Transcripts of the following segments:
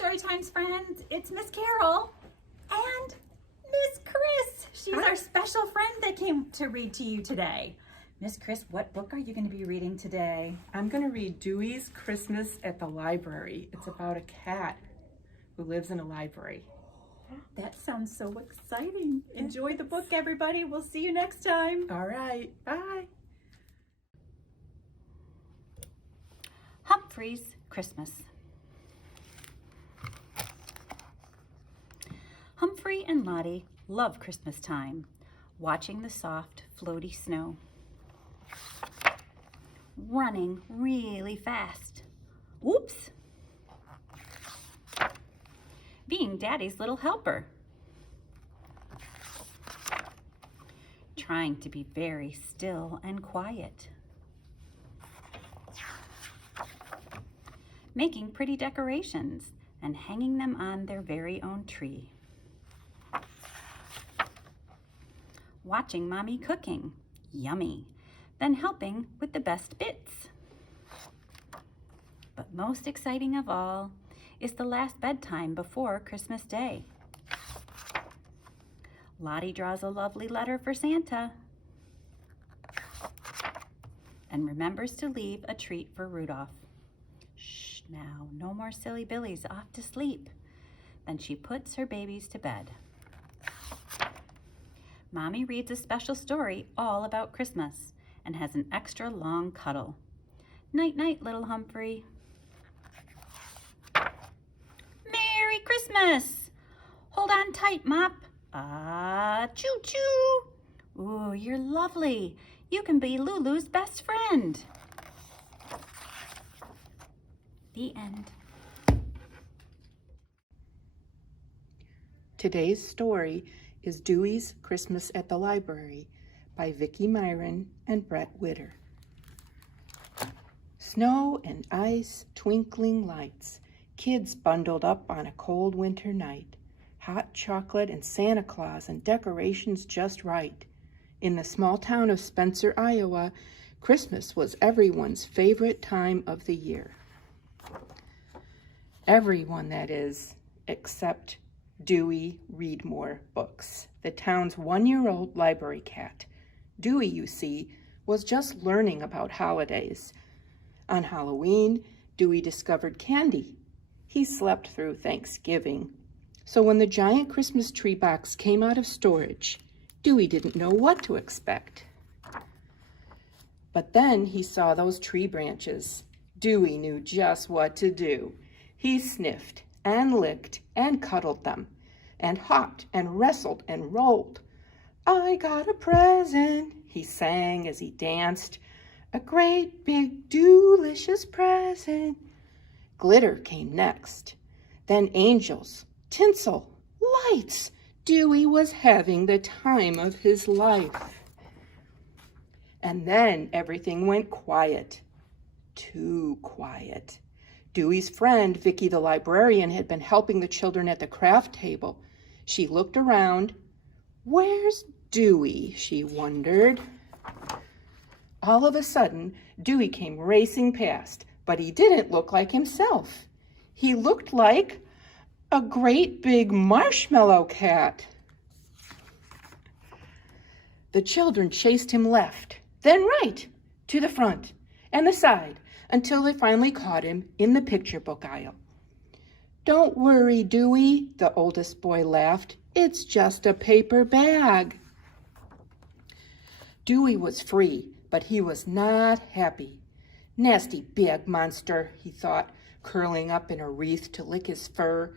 Storytime's friends. It's Miss Carol and Miss Chris. She's our special friend that came to read to you today. Miss Chris, what book are you going to be reading today? I'm going to read Dewey's Christmas at the Library. It's about a cat who lives in a library. That sounds so exciting. Enjoy the book, everybody. We'll see you next time. All right, bye. Humphreys Christmas. Humphrey and Lottie love Christmas time, watching the soft, floaty snow. Running really fast. Oops! Being Daddy's little helper. Trying to be very still and quiet. Making pretty decorations and hanging them on their very own tree. Watching Mommy cooking, yummy, then helping with the best bits. But most exciting of all is the last bedtime before Christmas Day. Lottie draws a lovely letter for Santa and remembers to leave a treat for Rudolph. Shh, now, no more silly Billies, off to sleep. Then she puts her babies to bed. Mommy reads a special story all about Christmas and has an extra long cuddle. Night-night, little Humphrey. Merry Christmas! Hold on tight, Mop. Choo-choo! Ooh, you're lovely. You can be Lulu's best friend. The end. Today's story is Dewey's Christmas at the Library by Vicki Myron and Brett Witter. Snow and ice, twinkling lights, kids bundled up on a cold winter night, hot chocolate and Santa Claus and decorations just right. In the small town of Spencer, Iowa, Christmas was everyone's favorite time of the year. Everyone, that is, except Dewey read more books, the town's one-year-old library cat. Dewey, you see, was just learning about holidays. On Halloween, Dewey discovered candy. He slept through Thanksgiving. So when the giant Christmas tree box came out of storage, Dewey didn't know what to expect. But then he saw those tree branches. Dewey knew just what to do. He sniffed and licked and cuddled them, and hopped and wrestled and rolled. I got a present, he sang as he danced, a great big delicious present. Glitter came next, then angels, tinsel, lights. Dewey was having the time of his life. And then everything went quiet, too quiet. Dewey's friend, Vicki the librarian, had been helping the children at the craft table. She looked around. Where's Dewey, she wondered. All of a sudden, Dewey came racing past, but he didn't look like himself. He looked like a great big marshmallow cat. The children chased him left, then right, to the front and the side, until they finally caught him in the picture book aisle. Don't worry, Dewey, the oldest boy laughed. It's just a paper bag. Dewey was free, but he was not happy. Nasty big monster, he thought, curling up in a wreath to lick his fur.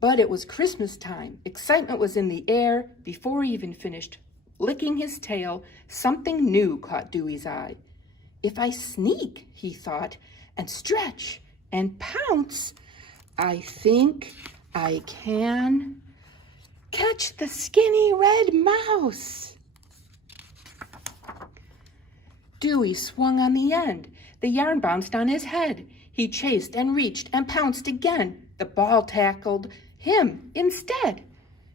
But it was Christmas time. Excitement was in the air. Before he even finished licking his tail, something new caught Dewey's eye. If I sneak, he thought, and stretch and pounce, I think I can catch the skinny red mouse. Dewey swung on the end. The yarn bounced on his head. He chased and reached and pounced again. The ball tackled him instead.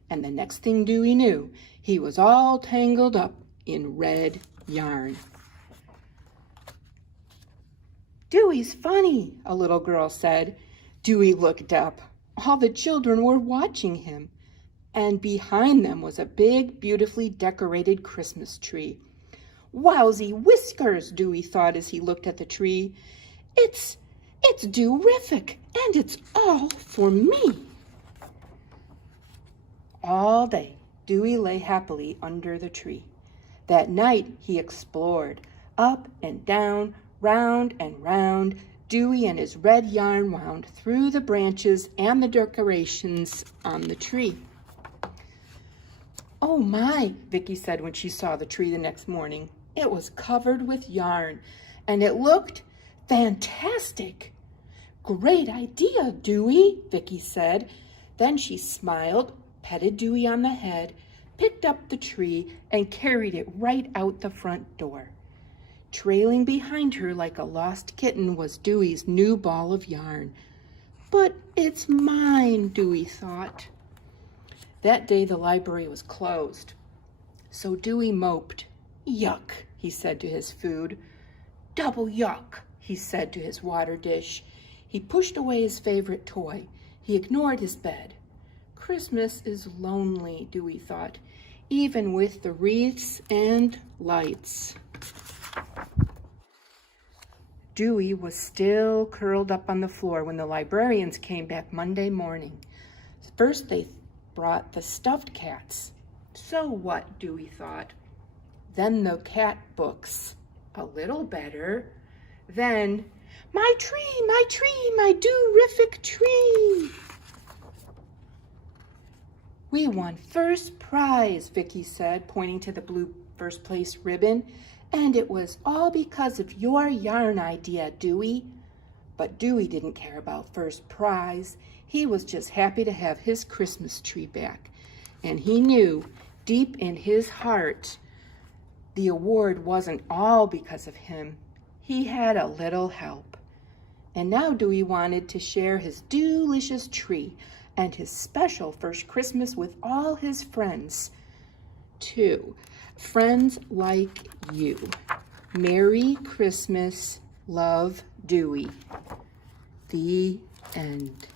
And the next thing Dewey knew, he was all tangled up in red yarn. Dewey's funny, a little girl said. Dewey looked up. All the children were watching him, and behind them was a big, beautifully decorated Christmas tree. Wowsy whiskers, Dewey thought as he looked at the tree. It's Dewific, and it's all for me. All day, Dewey lay happily under the tree. That night, he explored. Up and down, round and round, Dewey and his red yarn wound through the branches and the decorations on the tree. "Oh my," Vicky said when she saw the tree the next morning. It was covered with yarn, and it looked fantastic. "Great idea, Dewey," Vicky said. Then she smiled, petted Dewey on the head, picked up the tree, and carried it right out the front door. Trailing behind her like a lost kitten was Dewey's new ball of yarn. "But it's mine," Dewey thought. That day the library was closed, so Dewey moped. "Yuck," he said to his food. "Double yuck," he said to his water dish. He pushed away his favorite toy. He ignored his bed. Christmas is lonely, Dewey thought, even with the wreaths and lights. Dewey was still curled up on the floor when the librarians came back Monday morning. First they brought the stuffed cats. So what, Dewey thought. Then the cat books. A little better. Then, my tree, my Dewific tree. "We won first prize," Vicky said, pointing to the blue first place ribbon. "And it was all because of your yarn idea, Dewey." But Dewey didn't care about first prize. He was just happy to have his Christmas tree back. And he knew, deep in his heart, the award wasn't all because of him. He had a little help. And now Dewey wanted to share his delicious tree and his special first Christmas with all his friends, too. Friends like you. Merry Christmas, love, Dewey. The end.